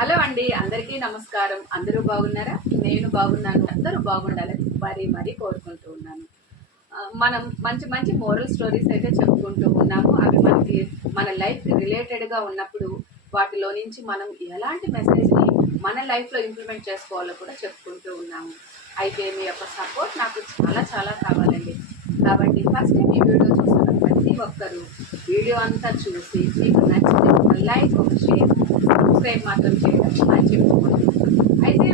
Hello అండి, అందరికీ నమస్కారం. అందరూ బాగున్నారా? నేను బాగున్నాను. అందరూ బాగుండాలని మరీ కోరుకుంటూ ఉన్నాను. మనం మంచి మంచి మోరల్ స్టోరీస్ అయితే చెప్పుకుంటూ ఉన్నాము. అవి మన లైఫ్ రిలేటెడ్గా ఉన్నప్పుడు వాటిలో నుంచి మనం ఎలాంటి మెసేజ్ని మన లైఫ్లో ఇంప్లిమెంట్ చేసుకోవాలో కూడా చెప్పుకుంటూ ఉన్నాము. అయితే మీ యొక్క సపోర్ట్ నాకు చాలా చాలా కావాలండి. కాబట్టి ఫస్ట్ టైం ఈ వీడియో చూస్తున్న ప్రతి ఒక్కరూ వీడియో అంతా చూసి మీకు నచ్చితే ఒక లైక్, ఒక షేర్, సబ్స్క్రైబ్ మాత్రం చేయడం అని చెప్పుకోండి. అయితే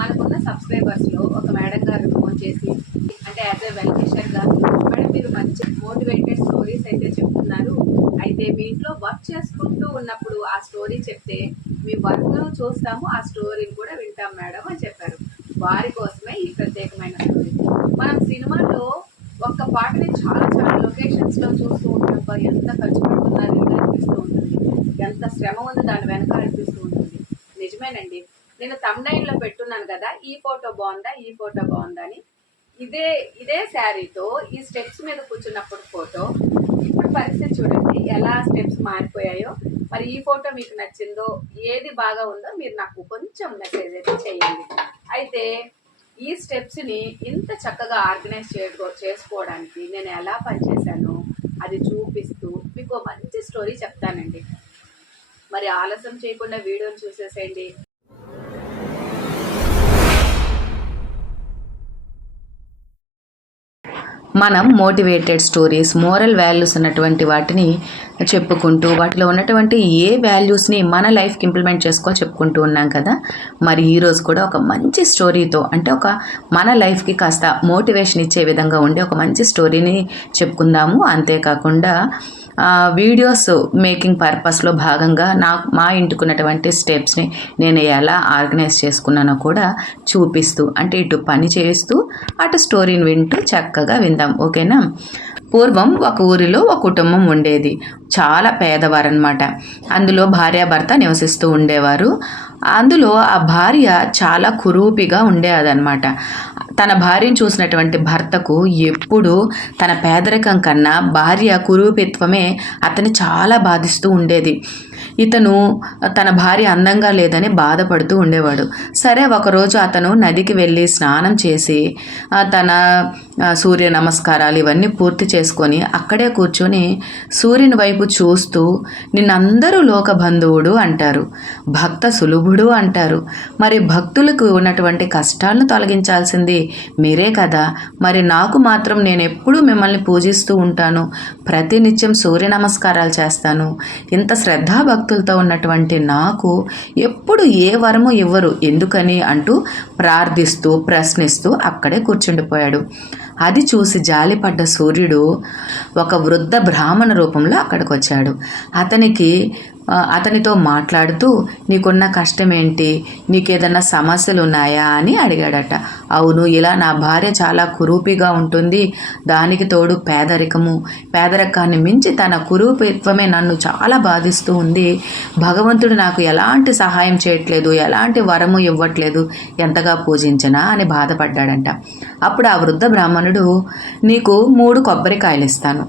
మనకున్న సబ్స్క్రైబర్స్లో ఒక మేడం గారు ఫోన్ చేసి, అంటే యాజ్ ఎ వెల్ విషర్గా, మేడం మీరు మంచి మోటివేటెడ్ స్టోరీస్ అయితే చెప్తున్నారు, అయితే మీ ఇంట్లో వర్క్ చేసుకుంటూ ఉన్నప్పుడు ఆ స్టోరీ చెప్తే మీ వర్క్ను చూస్తాము, ఆ స్టోరీని కూడా వింటాం మేడం అని చెప్పారు. వారి కోసమే ఈ ప్రత్యేకమైన స్టోరీ. మనం సినిమాలో ఒక్క పాటని చాలా చాలా లొకేషన్స్లో చూస్తూ ఉంటాం. ఎంత ఖర్చు పెడుతున్నారు అనిపిస్తూ ఉంటుంది, ఎంత శ్రమ ఉందో దాని వెనక అనిపిస్తూ ఉంటుంది. నిజమేనండి. నేను తమ్నైల్లో పెట్టున్నాను కదా, ఈ ఫోటో బాగుందా, ఈ ఫోటో బాగుందా అని. ఇదే శారీతో ఈ స్టెప్స్ మీద కూర్చున్నప్పుడు ఫోటో, ఇప్పుడు పరిస్థితి చూడండి ఎలా స్టెప్స్ మారిపోయాయో. మరి ఈ ఫోటో మీకు నచ్చిందో, ఏది బాగా ఉందో మీరు నాకు కొంచెం మెసేజ్ అయితే చేయండి. అయితే ఈ స్టెప్స్ని ఇంత చక్కగా ఆర్గనైజ్ చేసుకోవడానికి నేను ఎలా పనిచేశానో అది చూపిస్తూ మీకు మంచి స్టోరీ చెప్తానండి. మరి ఆలస్యం చేయకుండా వీడియోని చూసేసేయండి. మనం మోటివేటెడ్ స్టోరీస్, మోరల్ వాల్యూస్ ఉన్నటువంటి వాటిని చెప్పుకుంటూ, వాటిలో ఉన్నటువంటి ఏ వాల్యూస్ని మన లైఫ్కి ఇంప్లిమెంట్ చెప్పుకుంటూ ఉన్నాం కదా. మరి ఈరోజు కూడా ఒక మంచి స్టోరీతో, అంటే మన లైఫ్కి కాస్త మోటివేషన్ ఇచ్చే విధంగా ఉండే ఒక మంచి స్టోరీని చెప్పుకుందాము. అంతేకాకుండా వీడియోస్ మేకింగ్ పర్పస్లో భాగంగా మా ఇంటికున్నటువంటి స్టెప్స్ని నేను ఎలా ఆర్గనైజ్ చేసుకున్నానో కూడా చూపిస్తూ, అంటే ఇటు పని చేస్తూ అటు స్టోరీని వింటూ చక్కగా విందాం. ఓకేనా? పూర్వం ఒక ఊరిలో ఒక కుటుంబం ఉండేది. చాలా పేదవారనమాట. అందులో భార్యాభర్త నివసిస్తూ ఉండేవారు. అందులో ఆ భార్య చాలా కురూపిగా ఉండేదన్నమాట. తన భార్యను చూసినటువంటి భర్తకు ఎప్పుడు తన పేదరికం కన్నా భార్య కురూపిత్వమే అతన్ని చాలా బాధిస్తూ ఉండేది. ఇతను తన భార్య అందంగా లేదని బాధపడుతూ ఉండేవాడు. సరే, ఒకరోజు అతను నదికి వెళ్ళి స్నానం చేసి తన సూర్య నమస్కారాలు ఇవన్నీ పూర్తి చేసుకొని అక్కడే కూర్చొని సూర్యుని వైపు చూస్తూ, నిన్నందరూ లోక బంధువుడు అంటారు, భక్త సులభుడు అంటారు, మరి భక్తులకు ఉన్నటువంటి కష్టాలను తొలగించాల్సింది మీరే కదా, మరి నాకు మాత్రం నేను ఎప్పుడూ మిమ్మల్ని పూజిస్తూ ఉంటాను, ప్రతినిత్యం సూర్య నమస్కారాలు చేస్తాను, ఇంత శ్రద్ధాభక్తులతో ఉన్నటువంటి నాకు ఎప్పుడు ఏ వరము ఇవ్వరు ఎందుకని అంటూ ప్రార్థిస్తూ ప్రశ్నిస్తూ అక్కడే కూర్చుండిపోయాడు. అది చూసి జాలిపడ్డ సూర్యుడు ఒక వృద్ధ బ్రాహ్మణ రూపంలో అక్కడికి వచ్చాడు. అతనితో మాట్లాడుతూ, నీకున్న కష్టం ఏంటి, నీకేదన్నా సమస్యలు ఉన్నాయా అని అడిగాడట. అవును, ఇలా నా భార్య చాలా కురూపిగా ఉంటుంది, దానికి తోడు పేదరికాన్ని మించి తన కురూపిత్వమే నన్ను చాలా బాధిస్తూ ఉంది, భగవంతుడు నాకు ఎలాంటి సహాయం చేయట్లేదు, ఎలాంటి వరము ఇవ్వట్లేదు, ఎంతగా పూజించినా అని బాధపడ్డాడంట. అప్పుడు ఆ వృద్ధ బ్రాహ్మణుడు, నీకు 3 కొబ్బరికాయలు ఇస్తాను,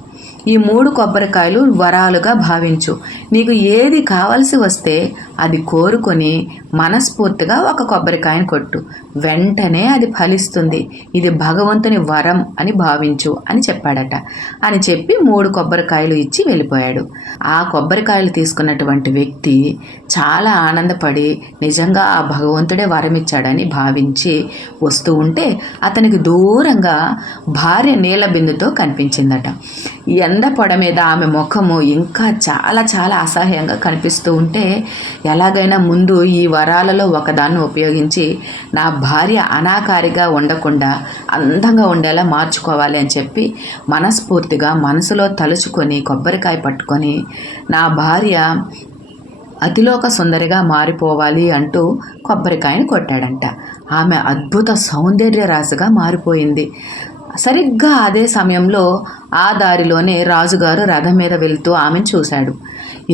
ఈ 3 కొబ్బరికాయలు వరాలుగా భావించు, నీకు ఏది కావలసి వస్తే అది కోరుకొని మనస్ఫూర్తిగా ఒక కొబ్బరికాయను కొట్టు, వెంటనే అది ఫలిస్తుంది, ఇది భగవంతుని వరం అని భావించు అని చెప్పాడట. అని చెప్పి 3 కొబ్బరికాయలు ఇచ్చి వెళ్ళిపోయాడు. ఆ కొబ్బరికాయలు తీసుకున్నటువంటి వ్యక్తి చాలా ఆనందపడి నిజంగా ఆ భగవంతుడే వరం ఇచ్చాడని భావించి వస్తూ ఉంటే అతనికి దూరంగా భార్య నీళ్ళ బిందుతో కనిపించిందట. ఎండ పొడ మీద ఆమె ముఖము ఇంకా చాలా చాలా అసహ్యంగా కనిపిస్తూ ఉంటే, ఎలాగైనా ముందు ఈ వరాలలో ఒకదాన్ని ఉపయోగించి నా భార్య అనాకారిగా ఉండకుండా అందంగా ఉండేలా మార్చుకోవాలి అని చెప్పి మనస్ఫూర్తిగా మనసులో తలుచుకొని కొబ్బరికాయ పట్టుకొని నా భార్య అతిలోక సుందరిగా మారిపోవాలి అంటూ కొబ్బరికాయను కొట్టాడంట. ఆమె అద్భుత సౌందర్య రాశిగా మారిపోయింది. సరిగ్గా అదే సమయంలో ఆ దారిలోనే రాజుగారు రథం మీద వెళ్తూ ఆమెను చూశాడు.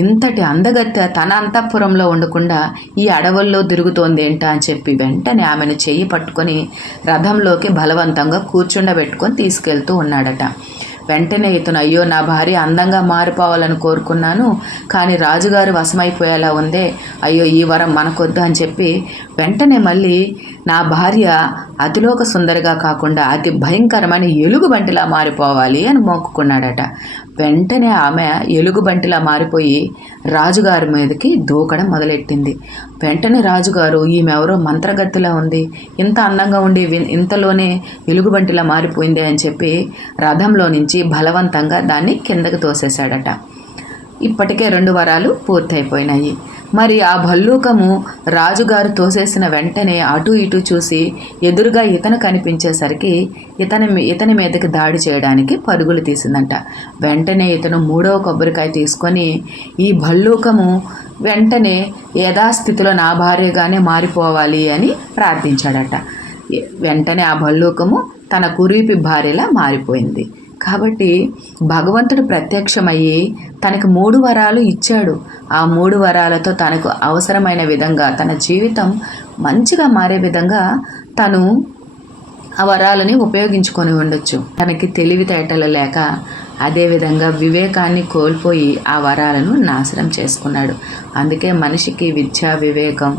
ఇంతటి అందగత్తె తన అంతఃపురంలో ఉండకుండా ఈ అడవుల్లో తిరుగుతోందేంటా అని చెప్పి వెంటనే ఆమెను చెయ్యి పట్టుకొని రథంలోకి బలవంతంగా కూర్చుండబెట్టుకొని తీసుకెళ్తూ ఉన్నాడట. వెంటనే ఇతను అయ్యో నా భార్య అందంగా మారిపోవాలని కోరుకున్నాను, కానీ రాజుగారు వశమైపోయేలా ఉందే, అయ్యో ఈ వరం మనకొద్దు అని చెప్పి వెంటనే మళ్ళీ నా భార్య అతిలోక సుందరిగా కాకుండా అతి భయంకరమైన ఎలుగుబంటిలా మారిపోవాలి అని మొక్కుకున్నాడట. వెంటనే ఆమె ఎలుగుబంటిలా మారిపోయి రాజుగారి మీదకి దూకడం మొదలెట్టింది. వెంటనే రాజుగారు ఈమె ఎవరో మంత్రగతిలా ఉంది, ఇంత అందంగా ఉండి ఇంతలోనే ఎలుగుబంటిలా మారిపోయింది అని చెప్పి రథంలో నుంచి బలవంతంగా దాన్ని కిందకి తోసేశాడట. ఇప్పటికే 2 వరాలు పూర్తయిపోయినాయి. మరి ఆ భల్లూకము రాజుగారు తోసేసిన వెంటనే అటు ఇటు చూసి ఎదురుగా ఇతను కనిపించేసరికి ఇతని మీదకి దాడి చేయడానికి పరుగులు తీసిందంట. వెంటనే ఇతను 3వ కొబ్బరికాయ తీసుకొని ఈ భల్లూకము వెంటనే యథాస్థితిలో నా భార్యగానే మారిపోవాలి అని ప్రార్థించాడట. వెంటనే ఆ భల్లూకము తన కురీపి భార్యలా మారిపోయింది. కాబట్టి భగవంతుడు ప్రత్యక్షమయ్యి తనకు 3 వరాలు ఇచ్చాడు. ఆ 3 వరాలతో తనకు అవసరమైన విధంగా తన జీవితం మంచిగా మారే విధంగా తను ఆ వరాలని ఉపయోగించుకొని ఉండొచ్చు. తనకి తెలివితేటలు లేక అదేవిధంగా వివేకాన్ని కోల్పోయి ఆ వరాలను నాశనం చేసుకున్నాడు. అందుకే మనిషికి విద్య, వివేకం,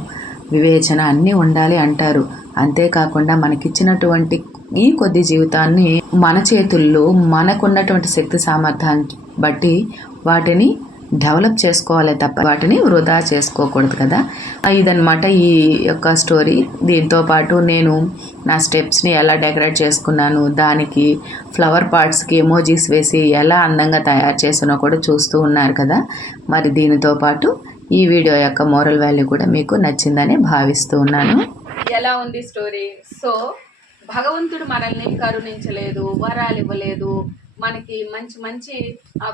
వివేచన అన్నీ ఉండాలి అంటారు. అంతేకాకుండా మనకిచ్చినటువంటి ఈ కొద్ది జీవితాన్ని మన చేతుల్లో మనకున్నటువంటి శక్తి సామర్థ్యాన్ని బట్టి వాటిని డెవలప్ చేసుకోవాలి తప్ప వాటిని వృధా చేసుకోకూడదు కదా. ఇదన్నమాట ఈ యొక్క స్టోరీ. దీంతో పాటు నేను నా స్టెప్స్ని ఎలా డెకరేట్ చేసుకున్నాను, దానికి ఫ్లవర్ పార్ట్స్కి ఎమోజీస్ వేసి ఎలా అందంగా తయారు చేసానో కూడా చూస్తూ ఉన్నారు కదా. మరి దీనితో పాటు ఈ వీడియో యొక్క మోరల్ వాల్యూ కూడా మీకు నచ్చిందని భావిస్తూ ఉన్నాను. ఎలా ఉంది స్టోరీ? సో భగవంతుడు మనల్ని కరుణించలేదు, వరాలు ఇవ్వలేదు, మనకి మంచి మంచి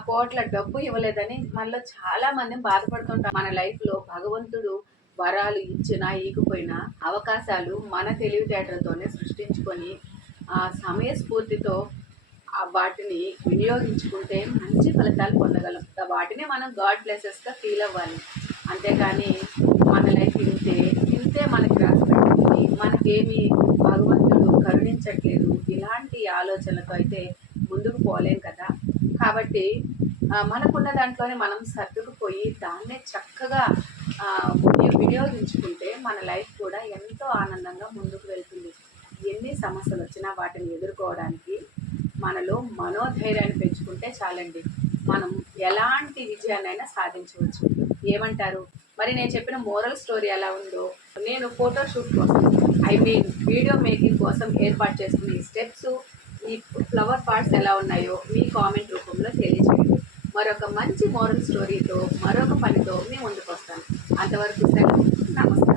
కోట్ల డబ్బు ఇవ్వలేదని మనలో చాలా మంది బాధపడుతుంటాం. మన లైఫ్లో భగవంతుడు వరాలు ఇచ్చినా ఈకపోయినా అవకాశాలు మన తెలివితేటలతోనే సృష్టించుకొని సమయస్ఫూర్తితో వాటిని వినియోగించుకుంటే మంచి ఫలితాలు పొందగలం. వాటిని మనం గాడ్ బ్లెసెస్గా ఫీల్ అవ్వాలి. అంతేకాని మన లైఫ్ ఇంతే మనకి రాసిపెట్టింది, మనకేమి భగవంతుడు కరుణించట్లేదు, ఇలాంటి ఆలోచనలతో అయితే ముందుకు పోలేం కదా. కాబట్టి మనకున్న దాంట్లోనే మనం సర్దుకుపోయి దాన్నే చక్కగా వినియోగించుకుంటే మన లైఫ్ కూడా ఎంతో ఆనందంగా ముందుకు వెళ్తుంది. ఎన్ని సమస్యలు వచ్చినా వాటిని ఎదుర్కోవడానికి మనలో మనోధైర్యాన్ని పెంచుకుంటే చాలండి, మనం ఎలాంటి విజయాన్నైనా సాధించవచ్చు. ఏమంటారు? మరి నేను చెప్పిన మోరల్ స్టోరీ ఎలా ఉందో, నేను ఫోటోషూట్ కోసం వీడియో మేకింగ్ కోసం ఏర్పాటు చేసుకున్న ఈ స్టెప్స్, ఈ ఫ్లవర్ పార్ట్స్ ఎలా ఉన్నాయో మీ కామెంట్ రూపంలో తెలియజేయండి. మరొక మంచి మోరల్ స్టోరీతో మరొక పనితో మీ ముందుకు వస్తాను. అంతవరకు సెలవు. నమస్తే.